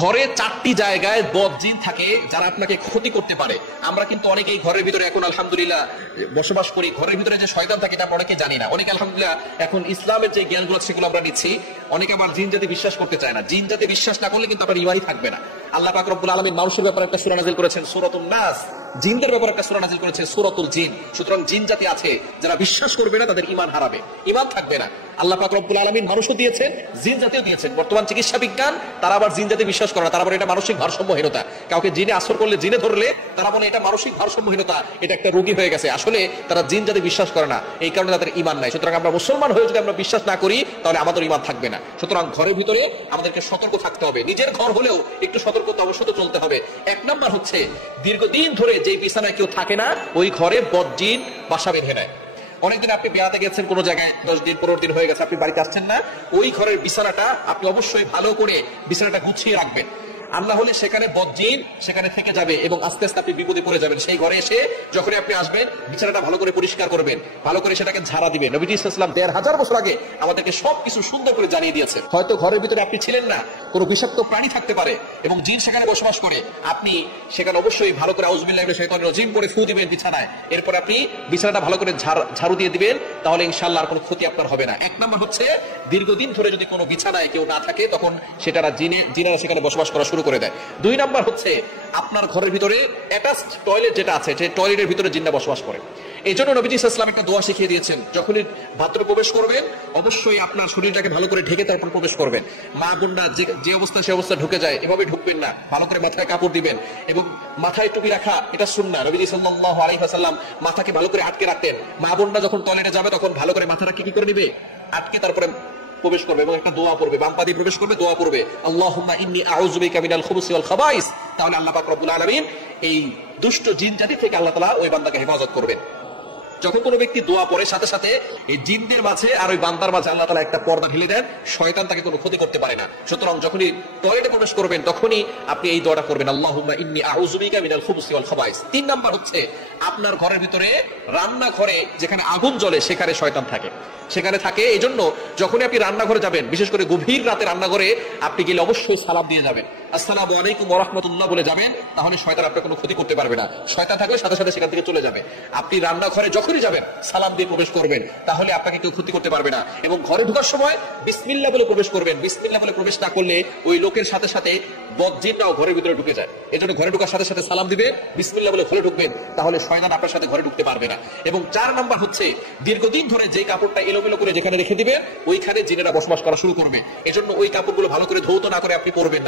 ঘরে 4টি জায়গায় বদজিন থাকে যারা আপনাকে ক্ষতি করতে পারে। আমরা কিন্তু অনেকেই ঘরের ভিতরে এখন আলহামদুলিল্লাহ বসবাস করি, ঘরের ভিতরে যে শয়তান থাকে এটা আমরা অনেকে জানি না। অনেকে আলহামদুলিল্লাহ এখন ইসলামের যে জ্ঞানগুলো সেগুলো আমরা নিচ্ছি। অনেকে আবার জিন জাতি বিশ্বাস করতে চায় না। জিন জাতি বিশ্বাস না করলে কিন্তু আপনার ইমানই থাকবে না। আল্লাহ পাক রব্বুল আলামিন মানুষের ব্যাপারে একটা সূরা নাযিল করেছেন সূরাতুন নাস, জিনদের ব্যাপারে একটা সূরা নাযিল করেছেন সূরাতুল জিন। সুতরাং জিন জাতি আছে যারা বিশ্বাস করবে না, তাদের ঈমান হারাবে, ঈমান থাকবে না। আল্লাহ পাক রব্বুল আলামিন মানুষও দিয়েছেন, জিন জাতিও দিয়েছেন। বর্তমান চিকিৎসা বিজ্ঞান তারা আবার জিন জাতি বিশ্বাস করে না, তারা বলে এটা মানসিক ভারসাম্যহীনতা। কাউকে জিনে আসর করলে, জিনে ধরলে তারা বলে এটা মানসিক ভারসাম্যহীনতা, এটা একটা রোগী হয়ে গেছে। আসলে তারা জিন জাতি বিশ্বাস করে না, এই কারণে তাদের ঈমান নাই। সুতরাং আমরা মুসলমান হয়ে যদি আমরা বিশ্বাস না করি তাহলে আমাদের ঈমান থাকবে না। সুতরাং ঘরের ভিতরে আমাদেরকে সতর্ক থাকতে হবে। নিজের ঘর হলেও একটু সতর্কতা অবশ্যই চলতে হবে। এক নাম্বার হচ্ছে, দীর্ঘদিন ধরে যে বিছানায় কেউ থাকে না ওই ঘরে বদজিন বাসা বেঁধে নেয়। অনেকদিন আপনি বেড়াতে গেছেন কোনো জায়গায়, 10 দিন 15 দিন হয়ে গেছে, আপনি বাড়িতে আসছেন না, ওই ঘরের বিছানাটা আপনি অবশ্যই ভালো করে বিছানাটা গুছিয়ে রাখবেন। আল্লাহ হলে সেখানে বদজিন সেখানে থেকে যাবে এবং আস্তে আস্তে আপনি বিপদে পড়ে যাবেন। সেই ঘরে এসে যখন আপনি আসবেন বিছানাটা ভালো করে পরিষ্কার করবেন, ভালো করে সেটাকে ঝাড়া দিবেন। নবীজি সাল্লাল্লাহু আলাইহি ওয়াসাল্লাম 1500 বছর আগে আমাদেরকে সবকিছু সুন্দর করে জানিয়ে দিয়েছে। হয়তো ঘরের ভিতরে আপনি ছিলেন না, কোনো বিষাক্ত প্রাণী থাকতে পারে এবং জিন সেখানে বসবাস করে, আপনি সেখানে অবশ্যই ভালো করে আউযুবিল্লাহি মিনাশ শাইতানির রাজিম করে ফু দিবেন বিছানায়। এরপর আপনি বিছানাটা ভালো করে ঝাড়ু দিয়ে দিবেন, তাহলে ইনশাআল্লাহ আর কোনো ক্ষতি আপনার হবে না। এক নাম্বার হচ্ছে, দীর্ঘদিন ধরে যদি কোনো বিছানায় কেউ না থাকে তখন সেটারা জিনেরা সেখানে বসবাস করা শুরু করে দেয়। 2 নাম্বার হচ্ছে, আপনার ঘরের ভিতরে অ্যাটাচড টয়লেট যেটা আছে, সেই টয়লেটের ভিতরে জিনরা বসবাস করে। এই জন্য নবীজি সাল্লাল্লাহু আলাইহি ওয়াসাল্লাম একটা দোয়া শিখিয়ে দিয়েছেন, যখনই বাথরুমে প্রবেশ করবেন অবশ্যই আপনার শরীরটাকে ভালো করে ঢেকে তারপর প্রবেশ করবেন। মা বোনরা যে অবস্থা সে অবস্থা ঢুকে যায় এভাবে ঢুকবেন না, ভালো করে মাথায় কাপড় দিবেন এবং মাথায় টুপি রাখা এটা সুন্নাহ। নবীজি সাল্লাল্লাহু আলাইহি ওয়াসাল্লাম মাথাকে ভালো করে আটকে রাখতেন। মা বোনরা যখন টয়লেটে যাবে তখন ভালো করে মাথাটাকে কি করে নেবে, আটকে তারপরে প্রবেশ করবে এবং একটা দোয়া পড়বে, বাম পা দিয়ে প্রবেশ করবে, দোয়া পড়বে আল্লাহুম্মা ইন্নী আউযু বিকা মিনাল খুবুসি ওয়াল খাবাইস। তাহলে আল্লাহ পাক রব্বুল আলামিন এই দুষ্ট জিন জাতি থেকে আল্লাহ তাআলা ওই বান্দাকে হেফাজত করবেন। যখন কোনো ব্যক্তি দোয়া পড়ে সাথে সাথে এই জিনদের মাঝে আর ওই বান্দার মাঝে আল্লাহ তাআলা একটা পর্দা ঢেলে দেন, শয়তান তাকে কোনো ক্ষতি করতে পারে না। সুতরাং যখনই টয়লেটে প্রবেশ করবেন তখনই আপনি এই দোয়াটা করবেন, আল্লাহুম্মা ইন্নী আউযু বিকা মিনাল খুবুসি ওয়াল খাবাইস। 3 নাম্বার হচ্ছে, আপনার ঘরের ভিতরে রান্নাঘরে যেখানে আগুন জ্বলে সেখানে শয়তান থাকে, সেখানে থাকে। এই জন্য যখনই আপনি রান্নাঘরে যাবেন, বিশেষ করে গভীর রাতে রান্নাঘরে আপনি গেলে অবশ্যই সালাম দিয়ে যাবেন, আসসালামু আলাইকুম ওয়া রাহমাতুল্লাহ বলে যাবেন। তাহলে শয়তান আপনার কোনো ক্ষতি করতে পারবে না। শয়তান থাকলে সাথে সাথে সেখান থেকে চলে যাবে। আপনি রান্নাঘরে যখনই যাবেন সালাম দিয়ে প্রবেশ করবেন, তাহলে আপনাকে কেউ ক্ষতি করতে পারবে না। এবং ঘরে ঢোকার সময় বিসমিল্লাহ বলে প্রবেশ করবেন। বিসমিল্লাহ বলে প্রবেশ না করলে ওই লোকের সাথে সাথে বদজিনরাও ঘরের ভিতরে ঢুকে যায়। এজন্য ঘরে ঢোকার সাথে সাথে সালাম দিবেন, বিসমিল্লাহ বলে ঘরে ঢুকবেন, তাহলে শয়তান আপনার সাথে ঘরে ঢুকতে পারবে না। এবং 4 নাম্বার হচ্ছে, দীর্ঘদিন ধরে যে কাপড়টা এলোমেলো করে যেখানে রেখে দিবেন ওইখানে জিনেরা বসবাস করা শুরু করবে। এজন্য ওই কাপড়গুলো ভালো করে ধৌত না করে আপনি পরবেন না।